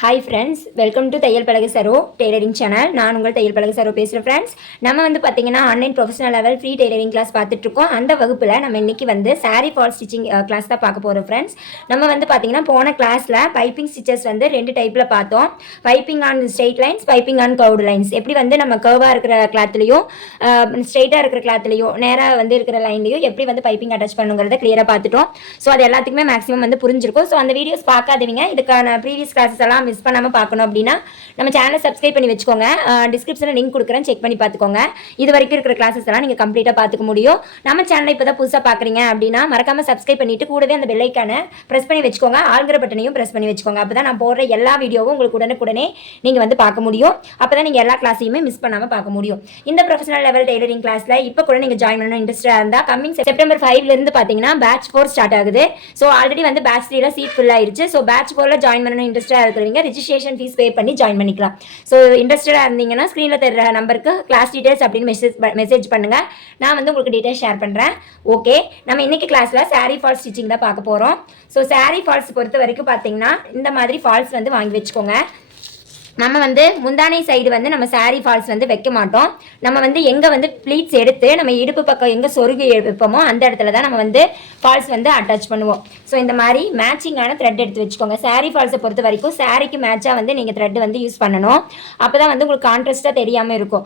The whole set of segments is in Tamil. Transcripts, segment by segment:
ஹாய் ஃப்ரெண்ட்ஸ் வெல்கம் டு தையல் பழகு சரோ டெய்லரிங் சேனல் நான் உங்கள் தையல் பழகு சரோ பேசுகிறேன் ஃப்ரெண்ட்ஸ் நம்ம வந்து பார்த்தீங்கன்னா online professional level free tailoring class பார்த்துட்ருக்கோம் அந்த வகுப்பில் நம்ம இன்றைக்கி வந்து saree ஃபால் ஸ்டிச்சிங் கிளாஸ் தான் பார்க்க போகிறோம் ஃப்ரெண்ட்ஸ் நம்ம வந்து பார்த்தீங்கன்னா போன கிளாஸில் பைப்பிங் ஸ்டிச்சஸ் வந்து ரெண்டு டைப்பில் பார்த்தோம். Piping on straight lines piping on curved lines எப்படி வந்து நம்ம கர்வாக இருக்கிற கிளாத்லையும் ஸ்ட்ரெயிட்டாக இருக்கிற கிளாத்லேயும் நேராக வந்து இருக்கிற லைன்லையும் எப்படி வந்து பைப்பிங் அட்டாச் பண்ணுங்கிறத கிளியராக பார்த்துட்டோம். ஸோ அது எல்லாத்துக்குமே மேக்ஸிமம் வந்து புரிஞ்சிருக்கும். ஸோ அந்த வீடியோஸ் பார்க்காதவங்க இதுக்கான ப்ரீவியஸ் கிளாஸஸ் எல்லாம் மிஸ் பண்ணாமல் பார்க்கணும் அப்படின்னா நம்ம சேனலை சப்ஸ்கிரைப் பண்ணி வச்சுக்கோங்க. டிஸ்கிரிப்ஷனில் லிங்க் கொடுக்குறேன். செக் பண்ணி பார்த்துக்கோங்க. இது வரைக்கும் இருக்கிற கிளாஸஸ் எல்லாம் நீங்கள் கம்ப்ளீட்டாக பார்த்துக்க முடியும். நம்ம சேனலை இப்போ தான் புதுசாக பார்க்குறீங்க அப்படின்னா மறக்காமல் சப்ஸ்கிரைப் பண்ணிட்டு கூடவே அந்த பெல்லைக்கான ப்ரெஸ் பண்ணி வச்சுக்கோங்க. ஆளுங்கிற பட்டனையும் ப்ரெஸ் பண்ணி வச்சுக்கோங்க. அப்போ தான் நான் போடுற எல்லா வீடியோவும் உங்களுக்கு உடனுக்குடனே நீங்கள் வந்து பார்க்க முடியும். அப்போ தான் நீங்கள் எல்லா கிளாஸையுமே மிஸ் பண்ணாமல் பார்க்க முடியும். இந்த ப்ரொஃபஷனல் லெவல் டெய்லரிங் கிளாஸில் இப்போ கூட நீங்கள் ஜாயின் பண்ணணும் இன்ட்ரெஸ்டாக இருந்தால் கம்மிங் செப்டம்பர் ஃபைவ்லேருந்து பார்த்தீங்கன்னா பேட்ச் ஃபோர் ஸ்டார்ட் ஆகுது. ஸோ ஆல்ரெடி வந்து பேட்ச் த்ரீல சீட் ஃபில் ஆயிருச்சு. ஸோ பேட்ச் ஃபோரில் ஜாயின் பண்ணணும் இன்ட்ரெஸ்டாக இருக்கிறவங்க ரிஜிஸ்ட்ரேஷன் ஃபீஸ் பே பண்ணி ஜாயின் பண்ணிக்கலாம். ஸோ இன்ட்ரெஸ்டடாக இருந்தீங்கன்னா ஸ்க்ரீனில் தர நம்பருக்கு கிளாஸ் டீட்டெயில்ஸ் அப்படின்னு மெசேஜ் மெசேஜ் பண்ணுங்கள் நான் வந்து உங்களுக்கு டீட்டெயில்ஸ் ஷேர் பண்ணுறேன் ஓகே நம்ம இன்னைக்கு கிளாஸில் saree ஃபால்ஸ் ஸ்டிச்சிங் தான் பார்க்க போகிறோம் ஸோ saree ஃபால்ஸ் பொறுத்த வரைக்கும் பார்த்தீங்கன்னா இந்த மாதிரி ஃபால்ஸ் வந்து வாங்கி வச்சுக்கோங்க. நம்ம வந்து முந்தானை சைடு வந்து நம்ம saree ஃபால்ஸ் வந்து வைக்க மாட்டோம். நம்ம வந்து எங்கே வந்து ப்ளீட்ஸ் எடுத்து நம்ம இடுப்பு பக்கம் எங்கே சொருகி வைப்போமோ அந்த இடத்துல தான் நம்ம வந்து ஃபால்ஸ் வந்து அட்டாச் பண்ணுவோம். ஸோ இந்த மாதிரி மேட்சிங்கான த்ரெட் எடுத்து வச்சுக்கோங்க. saree ஃபால்ஸை பொறுத்த வரைக்கும் சாரிக்கு மேட்சாக வந்து நீங்கள் த்ரெட் வந்து யூஸ் பண்ணணும். அப்போ தான் வந்து உங்களுக்கு கான்ட்ராஸ்ட்டாக தெரியாமல் இருக்கும்.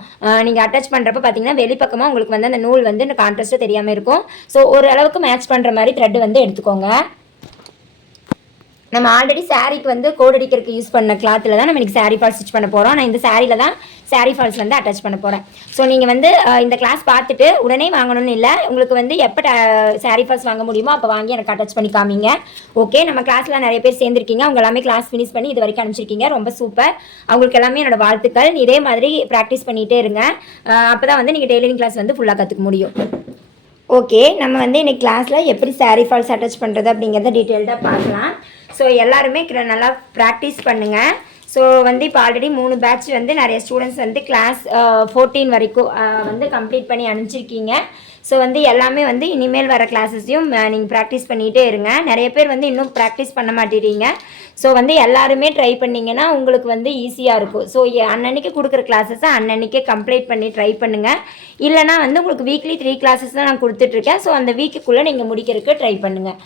நீங்கள் அட்டாச் பண்ணுறப்ப பார்த்தீங்கன்னா வெளிப்பக்கமாக உங்களுக்கு வந்து அந்த நூல் வந்து கான்ட்ராஸ்ட்டாக தெரியாமல் இருக்கும். ஸோ ஓரளவுக்கு மேட்ச் பண்ணுற மாதிரி த்ரெட் வந்து எடுத்துக்கோங்க. நம்ம ஆல்ரெடி சாரீக்கு வந்து கோட் அடிக்கிறதுக்கு யூஸ் பண்ண கிளாத்தில் தான் நம்ம இன்னைக்கு saree ஃபால்ஸ் ஸ்டிச் பண்ண போகிறோம் நான் இந்த சாரியில் தான் saree ஃபால்ஸ் வந்து அட்டாச் பண்ண போகிறேன் ஸோ நீங்கள் வந்து இந்த கிளாஸ் பார்த்துட்டு உடனே வாங்கணும்னு இல்லை உங்களுக்கு வந்து எப்போ saree ஃபால்ஸ் வாங்க முடியுமோ அப்போ வாங்கி எனக்கு அட்டாச் பண்ணி காமிங்க. ஓகே நம்ம கிளாஸில் நிறைய பேர் சேர்ந்துருக்கீங்க. அவங்க எல்லாமே கிளாஸ் ஃபினிஷ் பண்ணி இது வரைக்கும் அனுப்பிச்சிருக்கீங்க. ரொம்ப சூப்பர் அவங்களுக்கு எல்லாமே என்னோட வாழ்த்துக்கள். இதே மாதிரி ப்ராக்டிஸ் பண்ணிகிட்டே இருங்க. அப்போ தான் வந்து நீங்கள் டெய்லரிங் கிளாஸ் வந்து ஃபுல்லாக கற்றுக்க முடியும். ஓகே நம்ம வந்து இன்னைக்கு கிளாஸில் எப்படி saree ஃபால்ஸ் அட்டாச் பண்ணுறது அப்படிங்கிறத டீட்டெயில்டாக பார்க்கலாம். ஸோ எல்லாருமே கிர- நல்லா ப்ராக்டிஸ் பண்ணுங்கள் ஸோ வந்து இப்போ ஆல்ரெடி மூணு பேட்ச் வந்து நிறைய ஸ்டூடெண்ட்ஸ் வந்து கிளாஸ் ஃபோர்டீன் வரைக்கும் வந்து கம்ப்ளீட் பண்ணி அனுப்பிச்சிருக்கீங்க. ஸோ வந்து எல்லாமே வந்து இனிமேல் வர கிளாஸஸையும் நீங்கள் ப்ராக்டிஸ் பண்ணிகிட்டே இருங்க. நிறைய பேர் வந்து இன்னும் ப்ராக்டிஸ் பண்ண மாட்டேறீங்க. ஸோ வந்து எல்லாருமே ட்ரை பண்ணிங்கன்னா உங்களுக்கு வந்து ஈஸியாக இருக்கும். ஸோ அன்னன்னைக்கு கொடுக்குற கிளாஸஸை அன்னன்னைக்கே கம்ப்ளீட் பண்ணி ட்ரை பண்ணுங்கள் இல்லைனா வந்து உங்களுக்கு வீக்லி த்ரீ கிளாஸஸ் தான் நான் கொடுத்துட்ருக்கேன் ஸோ அந்த வீக்குக்குள்ளே நீங்கள் முடிக்கிறதுக்கு ட்ரை பண்ணுங்கள்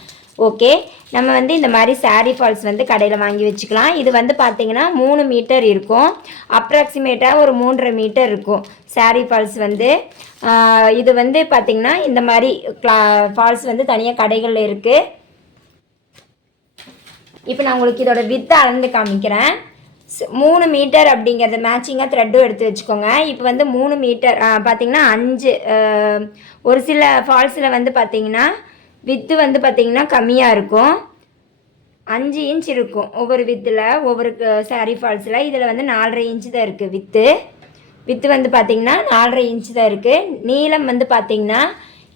ஓகே நம்ம வந்து இந்த மாதிரி சாரீ ஃபால்ஸ் வந்து கடையில் வாங்கி வச்சுக்கலாம். இது வந்து பார்த்தீங்கன்னா மூணு மீட்டர் இருக்கும். அப்ராக்சிமேட்டாக ஒரு மூன்றரை மீட்டர் இருக்கும் சாரீ ஃபால்ஸ் வந்து. இது வந்து பார்த்தீங்கன்னா இந்த மாதிரி கிளா ஃபால்ஸ் வந்து தனியாக கடைகளில் இருக்குது இப்போ நான் உங்களுக்கு இதோட வித்தை அளந்து காமிக்கிறேன். மூணு மீட்டர் அப்படிங்கிறது மேட்சிங்காக த்ரெட்டும் எடுத்து வச்சுக்கோங்க. இப்போ வந்து மூணு மீட்டர் பார்த்தீங்கன்னா அஞ்சு ஒரு சில ஃபால்ஸில் வந்து பார்த்தீங்கன்னா வித்து வந்து பார்த்திங்கன்னா கம்மியாக இருக்கும். அஞ்சு இன்ச் இருக்கும். ஒவ்வொரு வித்தில் ஒவ்வொரு சாரி ஃபால்ஸில் இதில் வந்து நாலரை இன்ச்சு தான் இருக்குது வித்து. வித்து வந்து பார்த்திங்கன்னா நாலரை இன்ச்சு தான் இருக்குது நீளம் வந்து பார்த்திங்கன்னா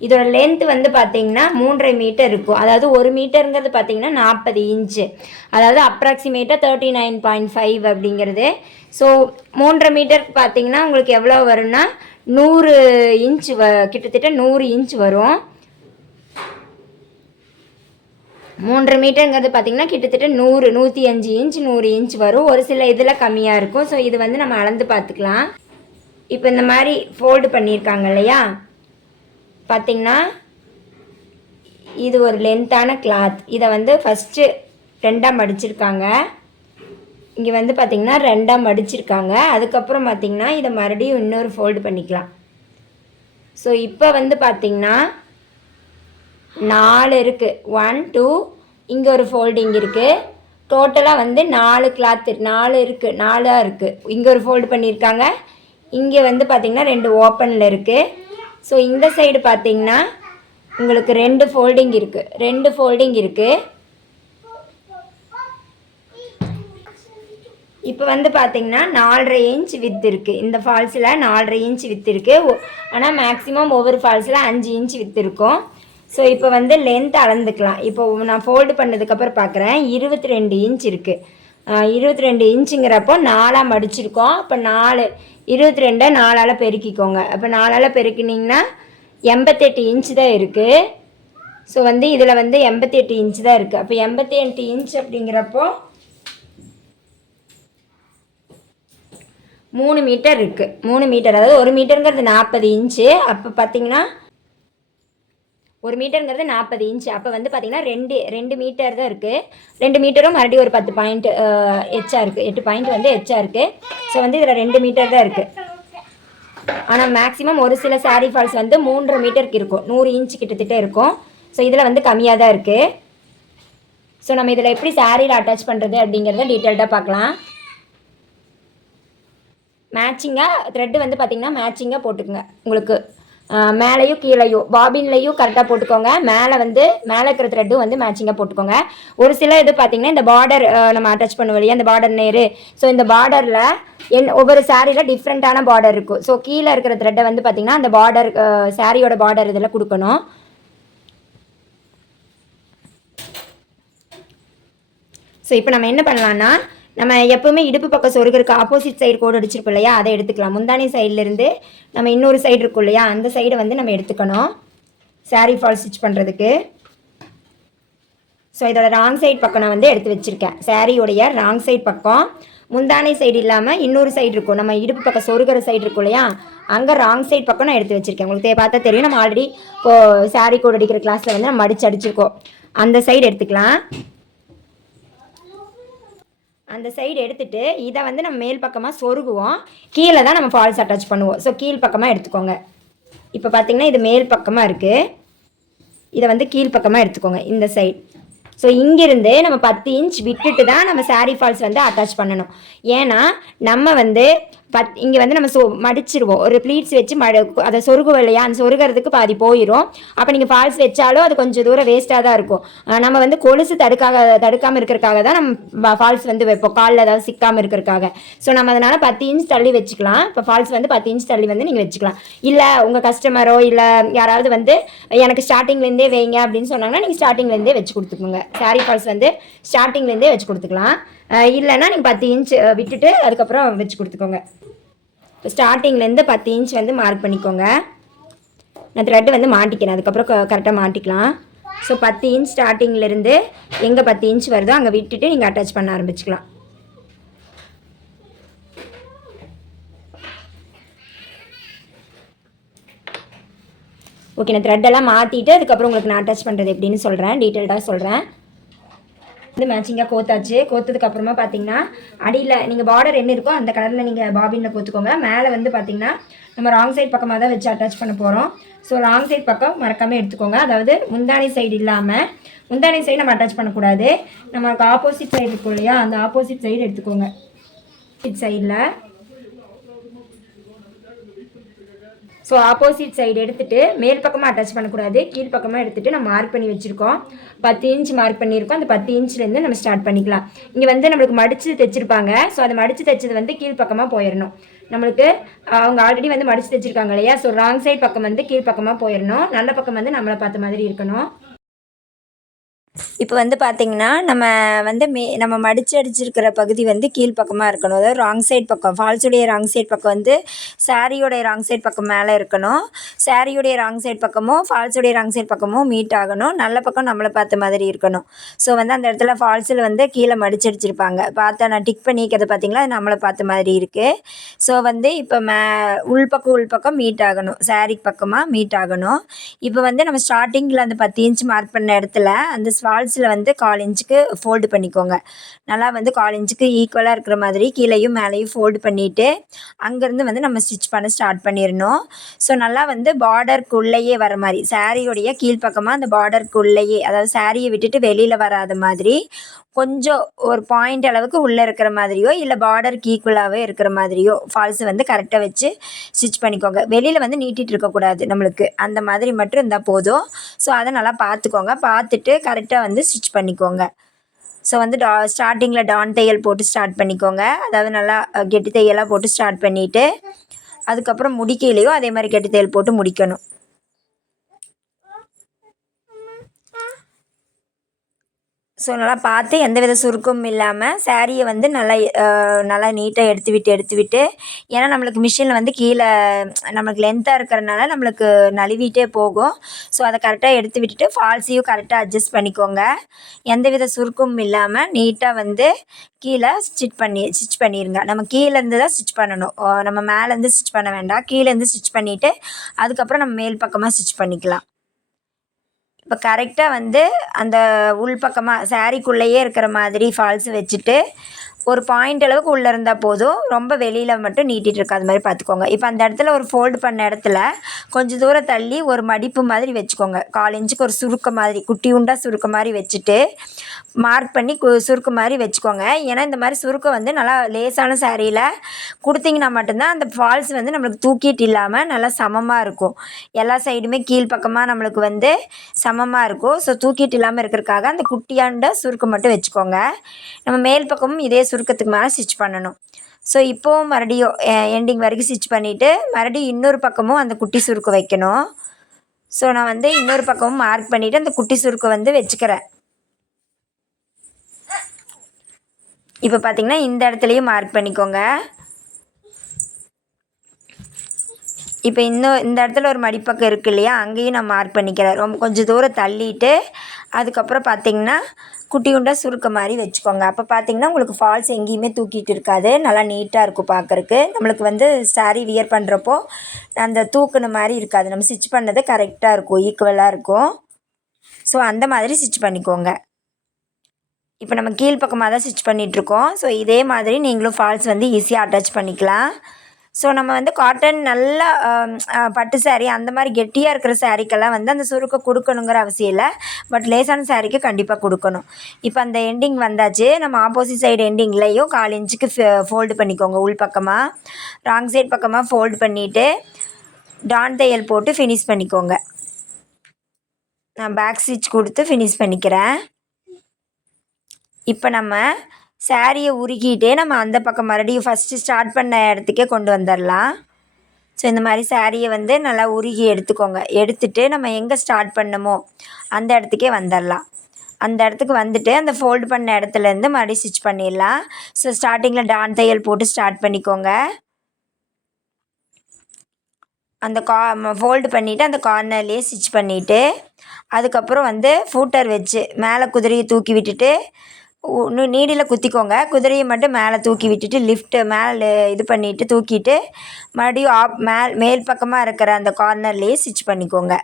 இதோட லென்த் வந்து பார்த்திங்கன்னா மூன்றரை மீட்டர் இருக்கும். அதாவது ஒரு மீட்டருங்கிறது பார்த்தீங்கன்னா நாற்பது இன்ச்சு அதாவது அப்ராக்சிமேட்டாக தேர்ட்டி நைன் பாயிண்ட் ஃபைவ் அப்படிங்கிறது. ஸோ மூன்றரை மீட்டருக்கு பார்த்திங்கன்னா உங்களுக்கு எவ்வளோ வரும்னா நூறு இன்ச் வ கிட்டத்தட்ட நூறு இன்ச் வரும். மூன்றரை மீட்டருங்கிறது பார்த்தீங்கன்னா கிட்டத்தட்ட நூறு நூற்றி அஞ்சு இன்ச் நூறு இன்ச் வரும். ஒரு சில இதில் கம்மியாக இருக்கும். ஸோ இது வந்து நம்ம அளந்து பார்த்துக்கலாம் இப்போ இந்த மாதிரி ஃபோல்டு பண்ணியிருக்காங்க இல்லையா? பார்த்தீங்கன்னா இது ஒரு லென்த்தான கிளாத் இதை வந்து ஃபஸ்ட்டு ரெண்டாக மடிச்சிருக்காங்க. இங்கே வந்து பார்த்திங்கன்னா ரெண்டாக மடிச்சிருக்காங்க. அதுக்கப்புறம் பார்த்திங்கன்னா இதை மறுபடியும் இன்னொரு ஃபோல்டு பண்ணிக்கலாம். ஸோ இப்போ வந்து பார்த்திங்கன்னா நாலு இருக்குது ஒன் டூ இங்கே ஒரு ஃபோல்டிங் இருக்குது டோட்டலாக வந்து நாலு கிளாத்து நாலு இருக்குது நாலாக இருக்குது இங்கே ஒரு ஃபோல்டு பண்ணியிருக்காங்க. இங்கே வந்து பார்த்திங்கன்னா ரெண்டு ஓப்பனில் இருக்குது ஸோ இந்த சைடு பார்த்தீங்கன்னா உங்களுக்கு ரெண்டு ஃபோல்டிங் இருக்குது ரெண்டு ஃபோல்டிங் இருக்குது இப்போ வந்து பார்த்தீங்கன்னா நாலரை இன்ச் வித் இருக்குது இந்த ஃபால்ஸில் நாலரை இன்ச் வித் இருக்குது ஆனால் மேக்ஸிமம் ஒவ்வொரு ஃபால்ஸில் அஞ்சு இன்ச் வித் இருக்கும். ஸோ இப்போ வந்து லென்த் அளந்துக்கலாம். இப்போ நான் ஃபோல்டு பண்ணதுக்கப்புறம் பார்க்குறேன் இருபத்தி ரெண்டு இன்ச் இருக்குது இருபத்தி ரெண்டு இன்ச்சுங்கிறப்போ நாலாக மடிச்சிருக்கோம். அப்போ நாலு இருபத்தி ரெண்டை நாலால் பெருக்கிக்கோங்க. அப்போ நாலால் பெருக்கினீங்கன்னா எண்பத்தெட்டு இன்ச் தான் இருக்குது ஸோ வந்து இதில் வந்து எண்பத்தி எட்டு இன்ச் தான் இருக்குது அப்போ எண்பத்தி எட்டு இன்ச் அப்படிங்கிறப்போ மூணு மீட்டர் இருக்குது மூணு மீட்டர் அதாவது ஒரு மீட்டருங்கிறது நாற்பது இன்ச்சு அப்போ பார்த்தீங்கன்னா ஒரு மீட்டருங்கிறது நாற்பது இன்ச் அப்போ வந்து பார்த்தீங்கன்னா ரெண்டு ரெண்டு மீட்டர் தான் இருக்குது ரெண்டு மீட்டரும் மறுபடியும் ஒரு பத்து பாயிண்ட் எச்சா இருக்குது எட்டு பாயிண்ட் வந்து எச்சா இருக்குது ஸோ வந்து இதில் ரெண்டு மீட்டர் தான் இருக்குது ஆனால் மேக்ஸிமம் ஒரு சில saree ஃபால்ஸ் வந்து மூன்று மீட்டருக்கு இருக்கும். நூறு இன்ச் கிட்டத்தட்ட இருக்கும். ஸோ இதில் வந்து கம்மியாக தான் இருக்குது ஸோ நம்ம இதில் எப்படி சாரியில் அட்டாச் பண்ணுறது அப்படிங்கிறத டீட்டெயில்டாக பார்க்கலாம் மேட்சிங்காக த்ரெட்டு வந்து பார்த்திங்கன்னா மேட்சிங்காக போட்டுக்குங்க. உங்களுக்கு மேலேயும் கீழேயும் பாபின்லேயும் கரெக்டாக போட்டுக்கோங்க. மேலே வந்து மேலே இருக்கிற த்ரெட்டும் வந்து மேட்சிங்காக போட்டுக்கோங்க. ஒரு சில இது பார்த்தீங்கன்னா இந்த பார்டர் நம்ம அட்டாச் பண்ணுவோம் இல்லையா இந்த பார்டர் நேரு ஸோ இந்த பார்டரில் என் ஒவ்வொரு சாரியில் டிஃப்ரெண்ட்டான பார்டர் இருக்கும் ஸோ கீழே இருக்கிற த்ரெட்டை வந்து பார்த்திங்கன்னா அந்த பார்டர் சாரியோட பார்டர் இதில் கொடுக்கணும். ஸோ இப்போ நம்ம என்ன பண்ணலான்னா நம்ம எப்பவுமே இடுப்பு பக்கம் சொருகிறதுக்கு ஆப்போசிட் சைடு கோடு அடிச்சிருப்போம் இல்லையா? அதை எடுத்துக்கலாம். முந்தானி சைட்லேருந்து நம்ம இன்னொரு சைடு இருக்கும் இல்லையா? அந்த சைடை வந்து நம்ம எடுத்துக்கணும். சாரீ ஃபால் ஸ்டிச் பண்ணுறதுக்கு ஸோ இதோட ராங் சைட் பக்கம் நான் வந்து எடுத்து வச்சுருக்கேன். சாரியோடைய ராங் சைட் பக்கம். முந்தானை சைடு இல்லாமல் இன்னொரு சைடு இருக்கும். நம்ம இடுப்பு பக்கம் சொருகிற சைடு இருக்கும் இல்லையா? அங்கே ராங் சைட் பக்கம் நான் எடுத்து வச்சுருக்கேன். உங்களுக்கு பார்த்தா தெரியும். நம்ம ஆல்ரெடி இப்போது சாரீ கோட் அடிக்கிற கிளாஸில் வந்து நம்ம மடிச்சு அடிச்சிருக்கோம். அந்த சைடு எடுத்துக்கலாம். அந்த சைடு எடுத்துட்டு இதை வந்து நம்ம மேல் பக்கமாக சொருகுவோம். கீழே தான் நம்ம ஃபால்ஸ் அட்டாச் பண்ணுவோம். ஸோ கீழ் பக்கமாக எடுத்துக்கோங்க. இப்போ பார்த்தீங்கன்னா இது மேல் பக்கமாக இருக்குது இதை வந்து கீழ் பக்கமாக எடுத்துக்கோங்க இந்த சைடு ஸோ இங்கிருந்து நம்ம பத்து இன்ச் விட்டுட்டு தான் நம்ம சாரீ ஃபால்ஸ் வந்து அட்டாச் பண்ணணும். ஏன்னா நம்ம வந்து பத் இங்கே வந்து நம்ம சொ மடிச்சிருவோம். ஒரு ப்ளீட்ஸ் வச்சு மட அதை சொருகும் இல்லையா? அந்த சொருகிறதுக்கு பாதி போயிடும் அப்போ நீங்கள் ஃபால்ஸ் வச்சாலும் அது கொஞ்சம் தூரம் வேஸ்ட்டாக தான் இருக்கும். நம்ம வந்து கொலுசு தடுக்காக தடுக்காமல் இருக்கிறக்காக தான் நம்ம ஃபால்ஸ் வந்து வைப்போம். காலில் ஏதாவது சிக்காமல் இருக்கிறக்காக ஸோ நம்ம அதனால் பத்து இன்ச் தள்ளி வச்சுக்கலாம். இப்போ ஃபால்ஸ் வந்து பத்து இன்ச் தள்ளி வந்து நீங்கள் வச்சுக்கலாம். இல்லை உங்கள் கஸ்டமரோ இல்லை யாராவது வந்து எனக்கு ஸ்டார்டிங்லேருந்தே வைங்க அப்படின்னு சொன்னாங்கன்னா நீங்கள் ஸ்டார்டிங்லேருந்தே வச்சு கொடுத்துக்கோங்க. சாரி ஃபால்ஸ் வந்து ஸ்டார்டிங்லேருந்தே வச்சு கொடுத்துக்கலாம். இல்லைன்னா நீங்கள் பத்து இன்ச் விட்டுட்டு அதுக்கப்புறம் வச்சு கொடுத்துக்கோங்க. இப்போ ஸ்டார்டிங்லேருந்து பத்து இன்ச் வந்து மார்க் பண்ணிக்கோங்க. நான் த்ரெட்டு வந்து மாட்டிக்கிறேன். அதுக்கப்புறம் கரெக்டாக மாட்டிக்கலாம். ஸோ பத்து இன்ச் ஸ்டார்டிங்லேருந்து எங்கே பத்து இன்ச் வருதோ அங்கே விட்டுட்டு நீங்கள் அட்டாச் பண்ண ஆரம்பிச்சுக்கலாம். ஓகே நான் த்ரெட்டெல்லாம் மாற்றிட்டு அதுக்கப்புறம் உங்களுக்கு நான் அட்டாச் பண்ணுறது எப்படின்னு சொல்கிறேன் டீட்டெயில்டாக சொல்கிறேன் வந்து மேட்சிங்காக கோத்தாச்சு. கோத்ததுக்கு அப்புறமா பார்த்தீங்கன்னா அடியில் நீங்கள் பார்டர் என்ன இருக்கோ அந்த கலரில் நீங்கள் பாபினில் கோத்துக்கோங்க. மேலே வந்து பார்த்தீங்கன்னா நம்ம ராங் சைடு பக்கமாக தான் வச்சு அட்டாச் பண்ண போகிறோம் ஸோ ராங் சைட் பக்கம் மறக்காமல் எடுத்துக்கோங்க. அதாவது முந்தானி சைடு இல்லாமல் முந்தானி சைடு நம்ம அட்டாச் பண்ணக்கூடாது. நமக்கு ஆப்போசிட் சைடு இருக்கும் இல்லையா? அந்த ஆப்போசிட் சைடு எடுத்துக்கோங்க. சைடில் ஸோ ஆப்போசிட் சைடு எடுத்துகிட்டு மேல் பக்கமாக அட்டாச் பண்ணக்கூடாது. கீழ் பக்கமாக எடுத்துகிட்டு நம்ம மார்க் பண்ணி வச்சுருக்கோம். பத்து இன்ச் மார்க் பண்ணியிருக்கோம். அந்த பத்து இன்ச்லேருந்து நம்ம ஸ்டார்ட் பண்ணிக்கலாம். இங்கே வந்து நம்மளுக்கு மடித்து தைச்சிருப்பாங்க. ஸோ அதை மடித்து தைச்சது வந்து கீழ் பக்கமாக போயிடணும் நம்மளுக்கு அவங்க ஆல்ரெடி வந்து மடித்து தைச்சிருக்காங்க இல்லையா? ஸோ ராங் சைடு பக்கம் வந்து கீழ் பக்கமாக போயிடணும் நல்ல பக்கம் வந்து நம்மளை பார்த்த மாதிரி இருக்கணும். இப்போ வந்து பார்த்தீங்கன்னா நம்ம வந்து மே நம்ம மடிச்சு அடிச்சிருக்கிற பகுதி வந்து கீழ்ப்பக்கமாக இருக்கணும். அதாவது ராங் சைட் பக்கம். ஃபால்ஸுடைய ராங் சைட் பக்கம் வந்து சாரியோடைய ராங் சைட் பக்கம் மேலே இருக்கணும். சாரியுடைய ராங் சைட் பக்கமும் ஃபால்ஸுடைய ராங் சைட் பக்கமும் மீட் ஆகணும். நல்ல பக்கம் நம்மளை பார்த்த மாதிரி இருக்கணும். ஸோ வந்து அந்த இடத்துல ஃபால்ஸில் வந்து கீழே மடிச்சு அடிச்சிருப்பாங்க. பார்த்தா நான் டிக் பண்ணிக்கிறது பார்த்திங்களா? அது நம்மளை பார்த்த மாதிரி இருக்குது ஸோ வந்து இப்போ மே உள்பக்கம் உள்பக்கம் மீட் ஆகணும். சாரி பக்கமாக மீட் ஆகணும். இப்போ வந்து நம்ம ஸ்டார்டிங்கில் அந்த பத்து இன்ச் மார்க் பண்ண இடத்துல அந்த ஃபால்ஸில் வந்து கால் இன்ச்சுக்கு ஃபோல்டு பண்ணிக்கோங்க. நல்லா வந்து கால் இன்ச்சுக்கு ஈக்குவலாக இருக்கிற மாதிரி கீழேயும் மேலேயும் ஃபோல்டு பண்ணிவிட்டு அங்கேருந்து வந்து நம்ம ஸ்டிச் பண்ண ஸ்டார்ட் பண்ணிடணும். ஸோ நல்லா வந்து பார்டருக்குள்ளேயே வர மாதிரி சாரியோடைய கீழ்ப்பக்கமாக அந்த பார்டருக்குள்ளேயே அதாவது சாரியை விட்டுட்டு வெளியில் வராத மாதிரி கொஞ்சம் ஒரு பாயிண்ட் அளவுக்கு உள்ளே இருக்கிற மாதிரியோ இல்லை பார்டருக்கு ஈக்குவலாகவே இருக்கிற மாதிரியோ ஃபால்ஸை வந்து கரெக்டாக வச்சு ஸ்டிச் பண்ணிக்கோங்க. வெளியில் வந்து நீட்டிட்டு இருக்கக்கூடாது நம்மளுக்கு. அந்த மாதிரி மட்டும் இருந்தால் போதும். ஸோ அதை நல்லா பார்த்துக்கோங்க. பார்த்துட்டு கரெக்டாக வந்து ஸ்டிச் பண்ணிக்கோங்க. ஸோ வந்து டா ஸ்டார்டிங்கில் டான் தையல் போட்டு ஸ்டார்ட் பண்ணிக்கோங்க. அதாவது நல்லா கெட்டு கெட்டி தையலாக போட்டு ஸ்டார்ட் பண்ணிவிட்டு அதுக்கப்புறம் முடிக்கையிலையும் அதே மாதிரி கெட்டி தையல் போட்டு முடிக்கணும். ஸோ நல்லா பார்த்து எந்த வித சுருக்கமும் இல்லாமல் சேரீயை வந்து நல்லா நல்லா நீட்டாக எடுத்து விட்டு எடுத்து விட்டு ஏன்னா நம்மளுக்கு மிஷினில் வந்து கீழே நம்மளுக்கு லென்த்தாக இருக்கிறனால நம்மளுக்கு நழுவிட்டே போகும். ஸோ அதை கரெக்டாக எடுத்து விட்டுட்டு ஃபால்ஸையும் கரெக்டாக அட்ஜஸ்ட் பண்ணிக்கோங்க. எந்த வித சுருக்கமும் இல்லாமல் நீட்டாக வந்து கீழே ஸ்டிச் பண்ணி ஸ்டிச் பண்ணிடுங்க நம்ம கீழேருந்து தான் ஸ்டிச் பண்ணணும். நம்ம மேலேருந்து ஸ்டிச் பண்ண வேண்டாம். கீழேருந்து ஸ்டிச் பண்ணிவிட்டு அதுக்கப்புறம் நம்ம மேல் பக்கமாக ஸ்டிச் பண்ணிக்கலாம். இப்போ கரெக்டாக வந்து அந்த உள்பக்கமாக சாரீக்குள்ளேயே இருக்கிற மாதிரி ஃபால்ஸ் வச்சுட்டு ஒரு பாயிண்ட் அளவுக்கு உள்ளே இருந்தால் போதும். ரொம்ப வெளியில் மட்டும் நீட்டிகிட்டு இருக்காது மாதிரி பார்த்துக்கோங்க இப்போ அந்த இடத்துல ஒரு ஃபோல்டு பண்ண இடத்துல கொஞ்சம் தூரம் தள்ளி ஒரு மடிப்பு மாதிரி வச்சுக்கோங்க. கால் இன்ச்சுக்கு ஒரு சுருக்க மாதிரி குட்டி உண்டா சுருக்க மாதிரி வச்சுட்டு மார்க் பண்ணி கு சுருக்க மாதிரி வச்சுக்கோங்க. ஏன்னா இந்த மாதிரி சுருக்கம் வந்து நல்லா லேசான சேரீயில் கொடுத்தீங்கன்னா மட்டும்தான் அந்த ஃபால்ஸ் வந்து நம்மளுக்கு தூக்கிட்டு இல்லாமல் நல்லா சமமாக இருக்கும். எல்லா சைடுமே கீழ்ப்பக்கமாக நம்மளுக்கு வந்து சமமாக இருக்கும். ஸோ தூக்கிட்டு இல்லாமல் இருக்கிறதுக்காக அந்த குட்டியாண்ட சுருக்கம் மட்டும் வச்சுக்கோங்க. நம்ம மேல் பக்கமும் இதே சுருக்கத்துக்கு மேலே ஸ்டிச் பண்ணணும். ஸோ இப்போவும் மறுபடியும் எண்டிங் வரைக்கும் ஸ்டிச் பண்ணிவிட்டு மறுபடியும் இன்னொரு பக்கமும் அந்த குட்டி சுருக்கு வைக்கணும். ஸோ நான் வந்து இன்னொரு பக்கமும் மார்க் பண்ணிவிட்டு அந்த குட்டி சுருக்கு வந்து வச்சுக்கிறேன். இப்போ பார்த்தீங்கன்னா இந்த இடத்துலையும் மார்க் பண்ணிக்கோங்க. இப்போ இன்னும் இந்த இடத்துல ஒரு மடிப்பக்கம் இருக்கு இல்லையா அங்கேயும் நான் மார்க் பண்ணிக்கிறேன். ரொம்ப கொஞ்சம் தூரம் தள்ளிட்டு அதுக்கப்புறம் பார்த்தீங்கன்னா குட்டி உண்டா சுருக்க மாதிரி வச்சுக்கோங்க. அப்போ பார்த்தீங்கன்னா உங்களுக்கு ஃபால்ஸ் எங்கேயுமே தூக்கிட்டு இருக்காது. நல்லா நீட்டாக இருக்கும் பார்க்குறக்கு நம்மளுக்கு வந்து சாரீ வியர் பண்ணுறப்போ அந்த தூக்குன மாதிரி இருக்காது. நம்ம ஸ்டிச் பண்ணது கரெக்டாக இருக்கும். ஈக்குவலாக இருக்கும். ஸோ அந்த மாதிரி ஸ்டிச் பண்ணிக்கோங்க. இப்போ நம்ம கீழ்ப்பக்கமாக தான் ஸ்டிச் பண்ணிகிட்ருக்கோம் ஸோ இதே மாதிரி நீங்களும் ஃபால்ஸ் வந்து ஈஸியாக அட்டாச் பண்ணிக்கலாம். ஸோ நம்ம வந்து காட்டன் நல்லா பட்டு saree அந்த மாதிரி கெட்டியாக இருக்கிற சாரீக்கெல்லாம் வந்து அந்த சுருக்க கொடுக்கணுங்கிற அவசியம் இல்லை. பட் லேசான சாரீக்கு கண்டிப்பாக கொடுக்கணும். இப்போ அந்த எண்டிங் வந்தாச்சு. நம்ம ஆப்போசிட் சைடு எண்டிங்லேயும் கால் இன்ச்சுக்கு ஃபோல்டு பண்ணிக்கோங்க உள் பக்கமாக ராங் சைட் பக்கமாக ஃபோல்டு பண்ணிவிட்டு டான் தையல் போட்டு ஃபினிஷ் பண்ணிக்கோங்க. நான் பேக் ஸ்டிச் கொடுத்து ஃபினிஷ் பண்ணிக்கிறேன். இப்போ நம்ம சாரியை உருகிட்டே நம்ம அந்த பக்கம் மறுபடியும் ஃபஸ்ட்டு ஸ்டார்ட் பண்ண இடத்துக்கே கொண்டு வந்துடலாம் ஸோ இந்த மாதிரி சாரியை வந்து நல்லா உருகி எடுத்துக்கோங்க. எடுத்துட்டு நம்ம எங்கே ஸ்டார்ட் பண்ணமோ அந்த இடத்துக்கே வந்துடலாம் அந்த இடத்துக்கு வந்துட்டு அந்த ஃபோல்டு பண்ண இடத்துலேருந்து மறுபடியும் ஸ்டிச் பண்ணிடலாம். ஸோ ஸ்டார்டிங்கில் டான் தையல் போட்டு ஸ்டார்ட் பண்ணிக்கோங்க. அந்த கா ஃபோல்டு பண்ணிவிட்டு அந்த கார்னர்லேயே ஸ்டிச் பண்ணிவிட்டு அதுக்கப்புறம் வந்து ஃபூட்டர் வச்சு மேலே குதிரையை தூக்கி விட்டுட்டு நீடியில் குத்திக்கோங்க. குதிரையை மட்டும் மேலே தூக்கி விட்டுட்டு லிஃப்ட்டு மேலே இது பண்ணிவிட்டு தூக்கிட்டு மறுபடியும் ஆப் மேல் மேல் பக்கமாக இருக்கிற அந்த கார்னர்லேயே ஸ்டிச் பண்ணிக்கோங்க.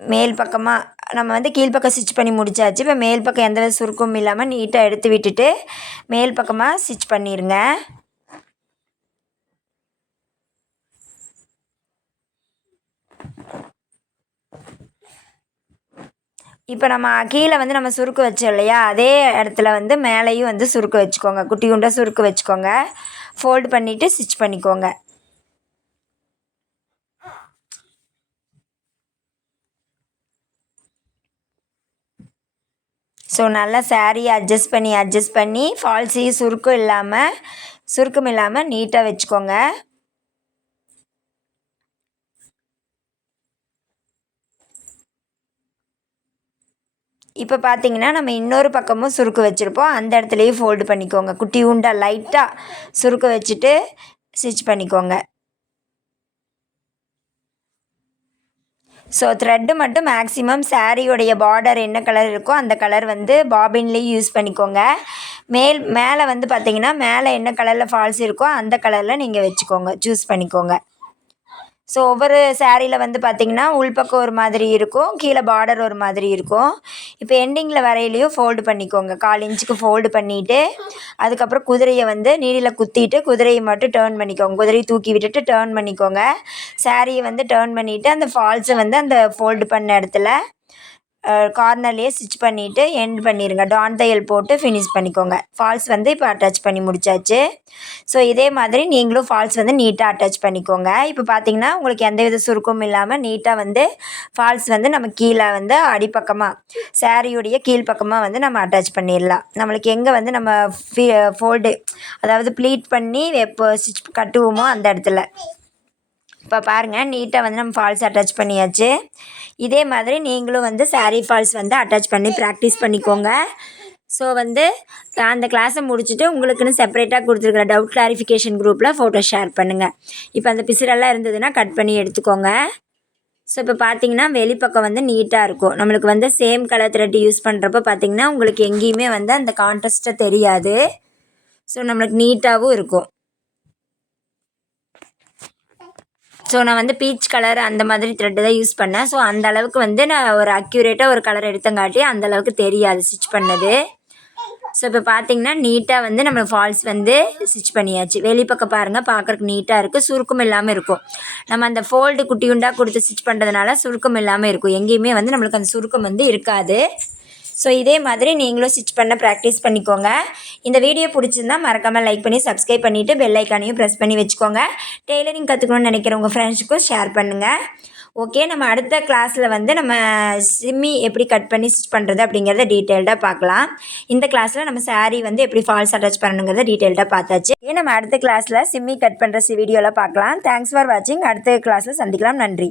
மேல் பக்கமாக நம்ம வந்து கீழ்ப்பக்கம் ஸ்டிச் பண்ணி முடிச்சாச்சு. இப்போ மேல் பக்கம் எந்த சுருக்கமும் இல்லாமல் நீட்டாக எடுத்து விட்டுட்டு மேல் பக்கமாக ஸ்டிச் பண்ணிடுங்க இப்போ நம்ம கீழே வந்து நம்ம சுருக்கு வச்சோம் இல்லையா? அதே இடத்துல வந்து மேலேயும் வந்து சுருக்கு வச்சுக்கோங்க. குட்டி குண்டாக சுருக்கு வச்சுக்கோங்க. ஃபோல்டு பண்ணிவிட்டு ஸ்டிச் பண்ணிக்கோங்க. ஸோ நல்லா சாரியை அட்ஜஸ்ட் பண்ணி அட்ஜஸ்ட் பண்ணி ஃபால்ஸையும் சுருக்கம் இல்லாமல் சுருக்கம் இல்லாமல் நீட்டாக வச்சுக்கோங்க. இப்போ பார்த்தீங்கன்னா நம்ம இன்னொரு பக்கமும் சுருக்கு வச்சுருப்போம். அந்த இடத்துலையும் ஃபோல்டு பண்ணிக்கோங்க. குட்டி உண்டா லைட்டாக சுருக்க வச்சுட்டு ஸ்டிச் பண்ணிக்கோங்க. ஸோ த்ரெட்டு மட்டும் மேக்ஸிமம் சாரியோடைய பார்டர் என்ன கலர் இருக்கோ அந்த கலர் வந்து பாபின்லேயும் யூஸ் பண்ணிக்கோங்க. மேல் மேலே வந்து பார்த்தீங்கன்னா மேலே என்ன கலரில் ஃபால்ஸ் இருக்கோ அந்த கலரில் நீங்கள் வச்சுக்கோங்க. சூஸ் பண்ணிக்கோங்க. ஸோ ஒவ்வொரு சேரீயில் வந்து பார்த்திங்கன்னா உள்பக்கம் ஒரு மாதிரி இருக்கும் கீழே பார்டர் ஒரு மாதிரி இருக்கும். இப்போ எண்டிங்கில் வரையிலையும் ஃபோல்டு பண்ணிக்கோங்க. கால் இன்ச்சுக்கு ஃபோல்டு பண்ணிவிட்டு அதுக்கப்புறம் குதிரையை வந்து நீடியில் குத்திட்டு குதிரையை மட்டும் டேர்ன் பண்ணிக்கோங்க. குதிரையை தூக்கி விட்டுட்டு டேர்ன் பண்ணிக்கோங்க. சேரீயை வந்து டேர்ன் பண்ணிவிட்டு அந்த ஃபால்ஸை வந்து அந்த ஃபோல்டு பண்ண இடத்துல கார்னர்லேயே ஸ்டிச் பண்ணிவிட்டு எண்ட் பண்ணிடுங்க டான் தையல் போட்டு ஃபினிஷ் பண்ணிக்கோங்க. ஃபால்ஸ் வந்து இப்போ அட்டாச் பண்ணி முடிச்சாச்சு. ஸோ இதே மாதிரி நீங்களும் ஃபால்ஸ் வந்து நீட்டாக அட்டாச் பண்ணிக்கோங்க. இப்போ பார்த்தீங்கன்னா உங்களுக்கு எந்த வித சுருக்கமும் இல்லாமல் நீட்டாக வந்து ஃபால்ஸ் வந்து நம்ம கீழே வந்து அடிப்பக்கமாக சாரியுடைய கீழ்ப்பக்கமாக வந்து நம்ம அட்டாச் பண்ணிடலாம் நம்மளுக்கு எங்கே வந்து நம்ம ஃபீ ஃபோல்டு அதாவது ப்ளீட் பண்ணி எப்போ ஸ்டிச் கட்டுவோமோ அந்த இடத்துல. இப்போ பாருங்கள் நீட்டாக வந்து நம்ம ஃபால்ஸ் அட்டாச் பண்ணியாச்சு. இதே மாதிரி நீங்களும் வந்து சாரீ ஃபால்ஸ் வந்து அட்டாச் பண்ணி ப்ராக்டிஸ் பண்ணிக்கோங்க. ஸோ வந்து அந்த கிளாஸை முடிச்சுட்டு உங்களுக்குன்னு செப்பரேட்டாக கொடுத்துருக்குற டவுட் கிளாரிஃபிகேஷன் குரூப்பில் ஃபோட்டோ ஷேர் பண்ணுங்கள் இப்போ அந்த பிசுரெல்லாம் இருந்ததுன்னா கட் பண்ணி எடுத்துக்கோங்க. ஸோ இப்போ பார்த்தீங்கன்னா வெளிப்பக்கம் வந்து நீட்டாக இருக்கும். நம்மளுக்கு வந்து சேம் கலர் த்ரெட் யூஸ் பண்ணுறப்ப பார்த்தீங்கன்னா உங்களுக்கு எங்கேயுமே வந்து அந்த கான்ட்ராஸ்ட்டாக தெரியாது. ஸோ நம்மளுக்கு நீட்டாகவும் இருக்கும். ஸோ நான் வந்து பீச் கலர் அந்த மாதிரி த்ரெட்டு தான் யூஸ் பண்ணேன். ஸோ அந்த அளவுக்கு வந்து நான் ஒரு அக்யூரேட்டாக ஒரு கலர் எடுத்தங்காட்டி அந்த அளவுக்கு தெரியாது ஸ்டிச் பண்ணது. ஸோ இப்போ பார்த்தீங்கன்னா நீட்டாக வந்து நம்ம ஃபால்ஸ் வந்து ஸ்டிச் பண்ணியாச்சு. வெளிப்பக்கம் பாருங்கள் பார்க்குறக்கு நீட்டாக இருக்குது சுருக்கம் இல்லாமல் இருக்கும். நம்ம அந்த ஃபோல்டு குட்டியுண்டாக கொடுத்து ஸ்டிச் பண்ணுறதுனால சுருக்கம் இல்லாமல் இருக்கும். எங்கேயுமே வந்து நம்மளுக்கு அந்த சுருக்கம் வந்து இருக்காது. ஸோ இதே மாதிரி நீங்களும் ஸ்டிச் பண்ண ப்ராக்டிஸ் பண்ணிக்கோங்க. இந்த வீடியோ பிடிச்சிருந்தா மறக்காமல் லைக் பண்ணி சப்ஸ்கிரைப் பண்ணிவிட்டு பெல் ஐக்கானையும் ப்ரெஸ் பண்ணி வச்சுக்கோங்க. டெய்லரிங் கற்றுக்கணும்னு நினைக்கிற உங்கள் ஃப்ரெண்ட்ஸுக்கும் ஷேர் பண்ணுங்கள் ஓகே நம்ம அடுத்த கிளாஸில் வந்து நம்ம சிம்மி எப்படி கட் பண்ணி ஸ்டிச் பண்ணுறது அப்படிங்கிறத டீட்டெயில்டாக பார்க்கலாம். இந்த கிளாஸில் நம்ம சாரீ வந்து எப்படி ஃபால்ஸ் அட்டாச் பண்ணணுங்கிறத டீட்டெயில்டாக பார்த்தாச்சு. ஏன் நம்ம அடுத்த கிளாஸில் சிம்மி கட் பண்ணுற வீடியோவில் பார்க்கலாம். தேங்க்ஸ் ஃபார் வாட்சிங் அடுத்த கிளாஸில் சந்திக்கலாம். நன்றி.